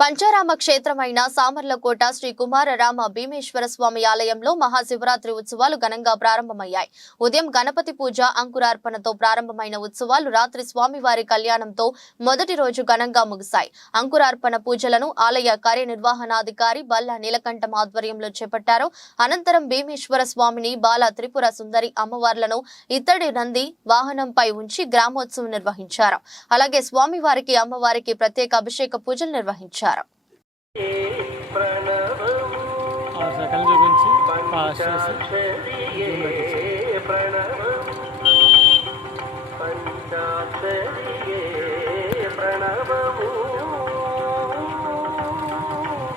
పంచారామ క్షేత్రమైన సామర్లకోట శ్రీ కుమారరామ భీమేశ్వర స్వామి ఆలయంలో మహాశివరాత్రి ఉత్సవాలు ఘనంగా ప్రారంభమయ్యాయి. ఉదయం గణపతి పూజ అంకురార్పణతో ప్రారంభమైన ఉత్సవాలు రాత్రి స్వామివారి కళ్యాణంతో మొదటి రోజు ఘనంగా ముగిశాయి. అంకురార్పణ పూజలను ఆలయ కార్యనిర్వహణాధికారి బల్లా నీలకంఠం ఆధ్వర్యంలో చేపట్టారు. అనంతరం భీమేశ్వర స్వామిని బాల త్రిపుర సుందరి అమ్మవార్లను ఇత్తడి నంది వాహనంపై ఉంచి గ్రామోత్సవం నిర్వహించారు. అలాగే స్వామివారికి అమ్మవారికి ప్రత్యేక అభిషేక పూజలు నిర్వహించారు. ఆరు సెకండ్లు చూపించి పాస్ చేసి పెట్టించాలి.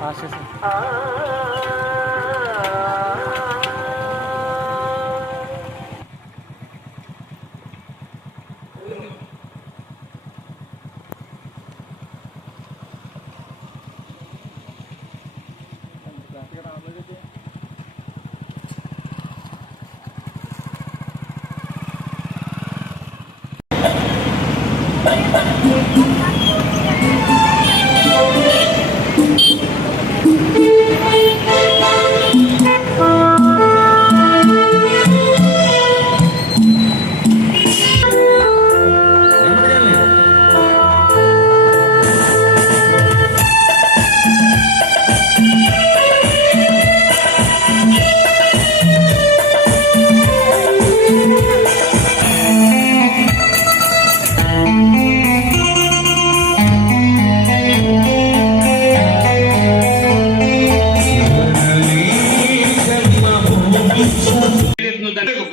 పాస్ చేసి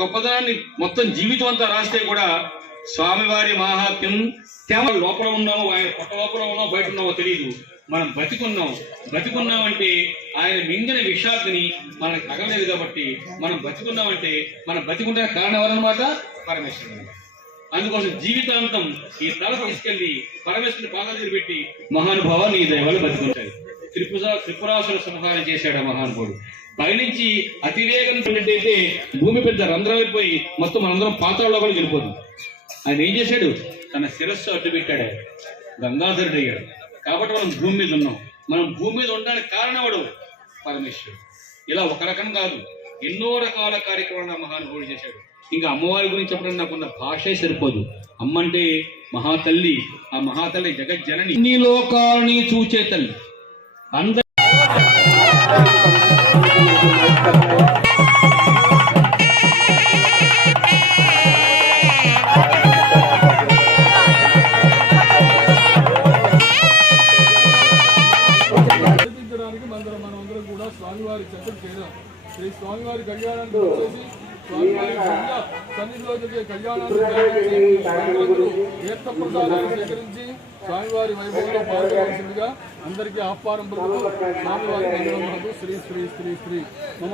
గొప్పదనాన్ని మొత్తం జీవితం అంతా రాస్తే కూడా స్వామివారి మహాత్మ్యం తేమ లోపల ఉన్నామో ఆయన పొట్ట లోపల ఉన్నామో బయట ఉన్నామో తెలియదు మనం బతికున్నాం. బతికున్నామంటే ఆయన మింగిన విషాద్ని మనకు తగలేదు కాబట్టి మనం బతికున్నామంటే మనం బతికుంటే కారణం ఎవరన్నమాట? పరమేశ్వరుడు. అందుకోసం జీవితాంతం ఈ తల తీసుకెళ్ళి పరమేశ్వరుని పాదాలు పెట్టి మహానుభావ నీ దయవల్ల బతికుంటాయి త్రిపుర త్రిపురాసుర సంహారం చేశాడు ఆ మహానుభావుడు. పైనుంచి అతివేగం చూసినట్టయితే భూమి పెద్ద రంధ్రమైపోయి మొత్తం మనందరం పాత్రలో కూడా వెళ్ళిపోతుంది ఆయన ఏం చేశాడు? తన శిరస్సు అడ్డు పెట్టాడు. గంగాధరుడు అయ్యాడు. కాబట్టి మనం భూమి మీద ఉన్నాం. మనం భూమి మీద ఉండడానికి కారణవాడు పరమేశ్వరుడు. ఇలా ఒక రకం కాదు. ఎన్నో రకాల కార్యక్రమాలు ఆ మహానుభావుడు చేశాడు. ఇంకా అమ్మవారి గురించి చెప్పడం నాకున్న భాషే సరిపోదు. అమ్మ అంటే మహాతల్లి ఆ మహాతల్లి జగజ్జనని. అన్ని లోకాలని చూచే తల్లి. అందరి స్వామివారి చట్టం చేరాం శ్రీ స్వామివారి కళ్యాణాన్ని వచ్చేసి స్వామివారి జరిగే తీర్థ ప్రసాదాలు సేకరించి స్వామివారి వైభవంలో పాల్గొనవలసిందిగా అందరికీ ఆహ్వానం పలుకుతూ స్వామివారి మంగళములకు శ్రీ శ్రీ శ్రీ శ్రీ ఓం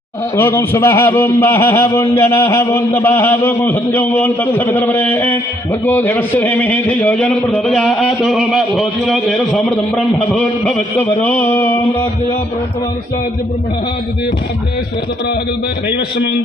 ఓం మహః ఓం గణః ఓం తపః ఓం సత్యం ఓం తత్సవితర్వరే భర్గో దేవస్య ధీమహి ధియో జన ప్రచోదయాత్ ఓం భూతిలో తేర సమృతం బ్రహ్మ భూర్భవద్వరో ప్రవర్తమానుష్యాద్య బ్రహ్మణ ద్వితీయ శ్వేతపరాగల్పే దైవస్యమం